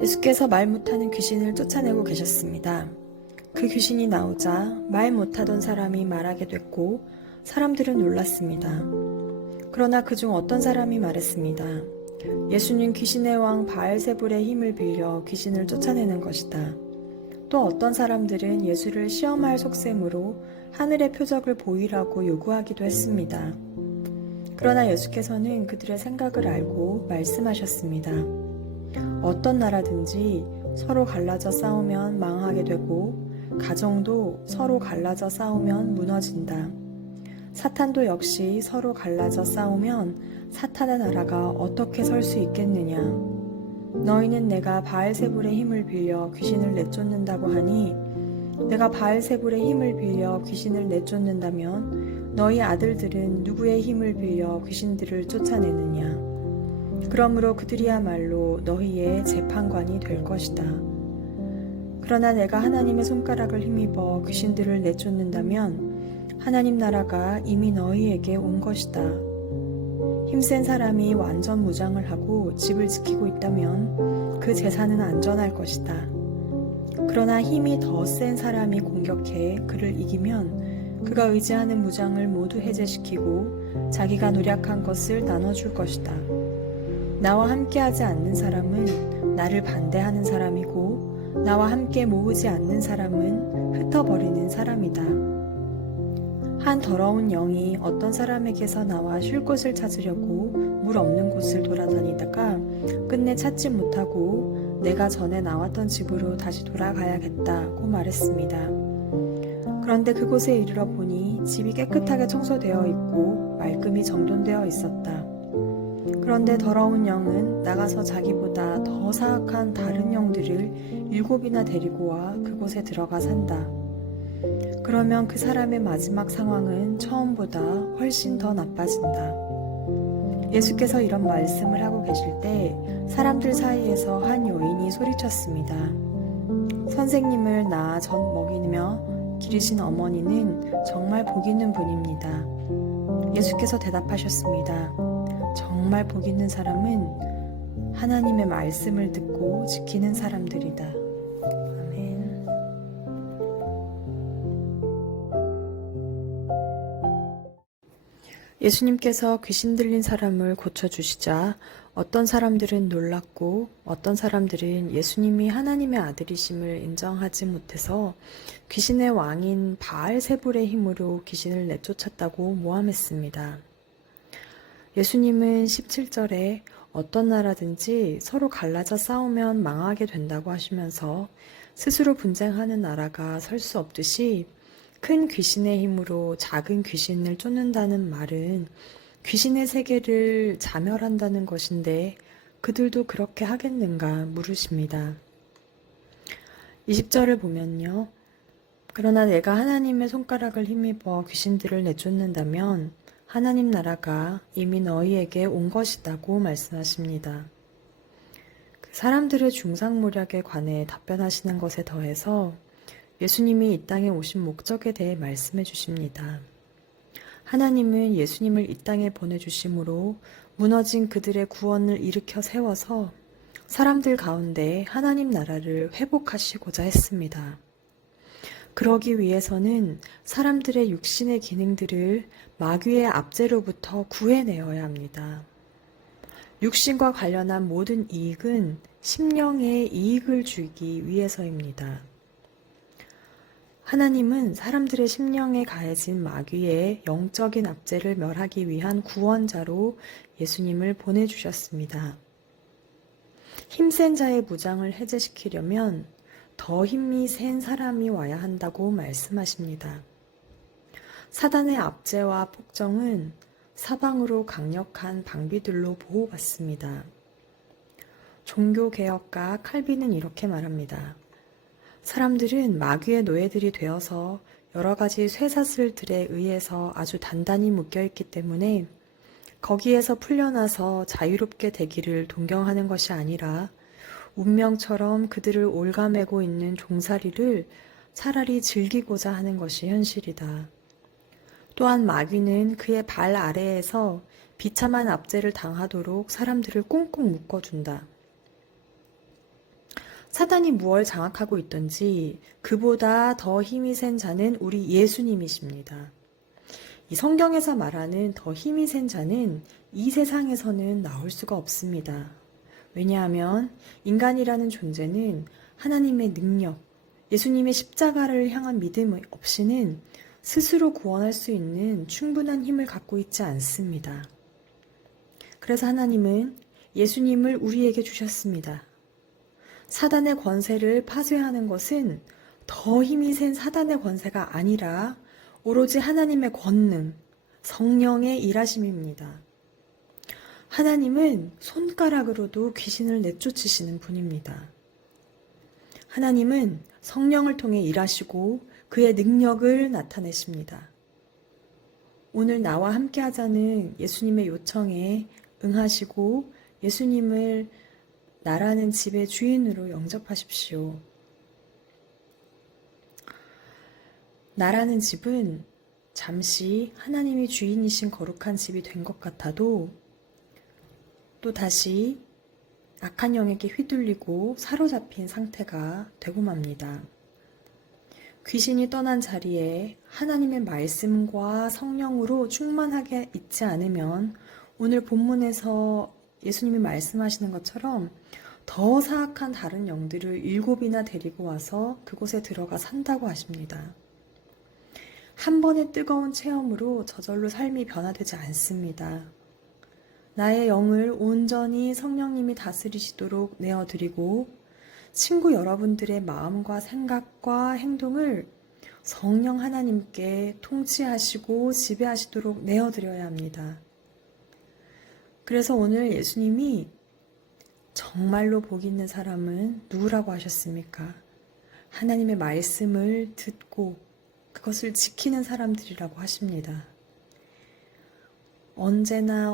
예수께서 말 못하는 귀신을 쫓아내고 계셨습니다. 그 귀신이 나오자 말 못하던 사람이 말하게 됐고 사람들은 놀랐습니다. 그러나 그중 어떤 사람이 말했습니다. 예수는 귀신의 왕 바알세불의 힘을 빌려 귀신을 쫓아내는 것이다. 또 어떤 사람들은 예수를 시험할 속셈으로 하늘의 표적을 보이라고 요구하기도 했습니다. 그러나 예수께서는 그들의 생각을 알고 말씀하셨습니다. 어떤 나라든지 서로 갈라져 싸우면 망하게 되고 가정도 서로 갈라져 싸우면 무너진다. 사탄도 역시 서로 갈라져 싸우면 사탄의 나라가 어떻게 설 수 있겠느냐. 너희는 내가 바알세불의 힘을 빌려 귀신을 내쫓는다고 하니 내가 바알세불의 힘을 빌려 귀신을 내쫓는다면 너희 아들들은 누구의 힘을 빌려 귀신들을 쫓아내느냐. 그러므로 그들이야말로 너희의 재판관이 될 것이다. 그러나 내가 하나님의 손가락을 힘입어 귀신들을 내쫓는다면 하나님 나라가 이미 너희에게 온 것이다. 힘센 사람이 완전 무장을 하고 집을 지키고 있다면 그 재산은 안전할 것이다. 그러나 힘이 더 센 사람이 공격해 그를 이기면 그가 의지하는 무장을 모두 해제시키고 자기가 노력한 것을 나눠줄 것이다. 나와 함께하지 않는 사람은 나를 반대하는 사람이고 나와 함께 모으지 않는 사람은 흩어버리는 사람이다. 한 더러운 영이 어떤 사람에게서 나와 쉴 곳을 찾으려고 물 없는 곳을 돌아다니다가 끝내 찾지 못하고 내가 전에 나왔던 집으로 다시 돌아가야겠다고 말했습니다. 그런데 그곳에 이르러 보니 집이 깨끗하게 청소되어 있고 말끔히 정돈되어 있었다. 그런데 더러운 영은 나가서 자기보다 더 사악한 다른 영들을 7이나 데리고 와 그곳에 들어가 산다. 그러면 그 사람의 마지막 상황은 처음보다 훨씬 더 나빠진다. 예수께서 이런 말씀을 하고 계실 때 사람들 사이에서 한 여인이 소리쳤습니다. 선생님을 낳아 젖 먹이며 기르신 어머니는 정말 복 있는 분입니다. 예수께서 대답하셨습니다. 정말 복 있는 사람은 하나님의 말씀을 듣고 지키는 사람들이다. 아멘. 예수님께서 귀신 들린 사람을 고쳐주시자 어떤 사람들은 놀랐고 어떤 사람들은 예수님이 하나님의 아들이심을 인정하지 못해서 귀신의 왕인 바알세불의 힘으로 귀신을 내쫓았다고 모함했습니다. 예수님은 17절에 어떤 나라든지 서로 갈라져 싸우면 망하게 된다고 하시면서 스스로 분쟁하는 나라가 설 수 없듯이 큰 귀신의 힘으로 작은 귀신을 쫓는다는 말은 귀신의 세계를 자멸한다는 것인데 그들도 그렇게 하겠는가 물으십니다. 20절을 보면요. 그러나 내가 하나님의 손가락을 힘입어 귀신들을 내쫓는다면 하나님 나라가 이미 너희에게 온 것이다고 말씀하십니다. 그 사람들의 중상모략에 관해 답변하시는 것에 더해서 예수님이 이 땅에 오신 목적에 대해 말씀해 주십니다. 하나님은 예수님을 이 땅에 보내주심으로 무너진 그들의 구원을 일으켜 세워서 사람들 가운데 하나님 나라를 회복하시고자 했습니다. 그러기 위해서는 사람들의 육신의 기능들을 마귀의 압제로부터 구해내어야 합니다. 육신과 관련한 모든 이익은 심령에 이익을 주기 위해서입니다. 하나님은 사람들의 심령에 가해진 마귀의 영적인 압제를 멸하기 위한 구원자로 예수님을 보내주셨습니다. 힘센 자의 무장을 해제시키려면 더 힘이 센 사람이 와야 한다고 말씀하십니다. 사단의 압제와 폭정은 사방으로 강력한 방비들로 보호받습니다. 종교개혁가 칼빈은 이렇게 말합니다. 사람들은 마귀의 노예들이 되어서 여러 가지 쇠사슬들에 의해서 아주 단단히 묶여있기 때문에 거기에서 풀려나서 자유롭게 되기를 동경하는 것이 아니라 운명처럼 그들을 올가매고 있는 종살이를 차라리 즐기고자 하는 것이 현실이다. 또한 마귀는 그의 발 아래에서 비참한 압제를 당하도록 사람들을 꽁꽁 묶어준다. 사단이 무엇을 장악하고 있든지 그보다 더 힘이 센 자는 우리 예수님이십니다. 이 성경에서 말하는 더 힘이 센 자는 이 세상에서는 나올 수가 없습니다. 왜냐하면 인간이라는 존재는 하나님의 능력, 예수님의 십자가를 향한 믿음 없이는 스스로 구원할 수 있는 충분한 힘을 갖고 있지 않습니다. 그래서 하나님은 예수님을 우리에게 주셨습니다. 사단의 권세를 파쇄하는 것은 더 힘이 센 사단의 권세가 아니라 오로지 하나님의 권능, 성령의 일하심입니다. 하나님은 손가락으로도 귀신을 내쫓으시는 분입니다. 하나님은 성령을 통해 일하시고 그의 능력을 나타내십니다. 오늘 나와 함께 하자는 예수님의 요청에 응하시고 예수님을 나라는 집의 주인으로 영접하십시오. 나라는 집은 잠시 하나님이 주인이신 거룩한 집이 된 것 같아도 또 다시 악한 영에게 휘둘리고 사로잡힌 상태가 되고 맙니다. 귀신이 떠난 자리에 하나님의 말씀과 성령으로 충만하게 있지 않으면 오늘 본문에서 예수님이 말씀하시는 것처럼 더 사악한 다른 영들을 7이나 데리고 와서 그곳에 들어가 산다고 하십니다. 한 번의 뜨거운 체험으로 저절로 삶이 변화되지 않습니다. 나의 영을 온전히 성령님이 다스리시도록 내어드리고 친구 여러분들의 마음과 생각과 행동을 성령 하나님께 통치하시고 지배하시도록 내어드려야 합니다. 그래서 오늘 예수님이 정말로 복 있는 사람은 누구라고 하셨습니까? 하나님의 말씀을 듣고 그것을 지키는 사람들이라고 하십니다. 언제나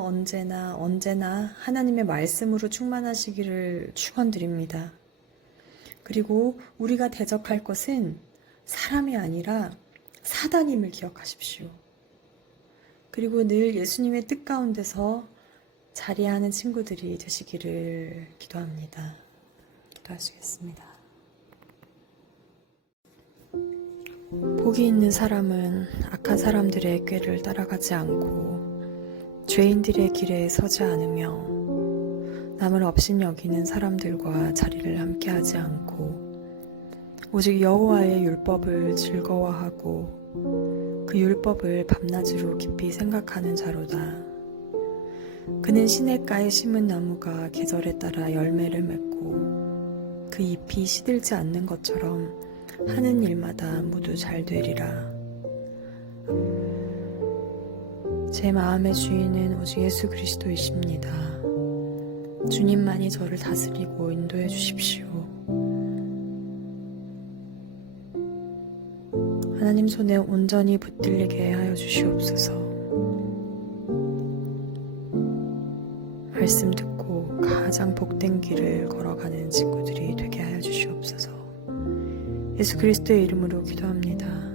하나님의 말씀으로 충만하시기를 축원드립니다. 그리고 우리가 대적할 것은 사람이 아니라 사단임을 기억하십시오. 그리고 늘 예수님의 뜻 가운데서 자리하는 친구들이 되시기를 기도합니다. 기도하시겠습니다. 복이 있는 사람은 악한 사람들의 꾀를 따라가지 않고 죄인들의 길에 서지 않으며 남을 업신여기는 사람들과 자리를 함께하지 않고 오직 여호와의 율법을 즐거워하고 그 율법을 밤낮으로 깊이 생각하는 자로다. 그는 시냇가에 심은 나무가 계절에 따라 열매를 맺고 그 잎이 시들지 않는 것처럼 하는 일마다 모두 잘 되리라. 제 마음의 주인은 오직 예수 그리스도이십니다. 주님만이 저를 다스리고 인도해 주십시오. 하나님 손에 온전히 붙들리게 하여 주시옵소서. 말씀 듣고 가장 복된 길을 걸어가는 친구들이 되게 하여 주시옵소서. 예수 그리스도의 이름으로 기도합니다.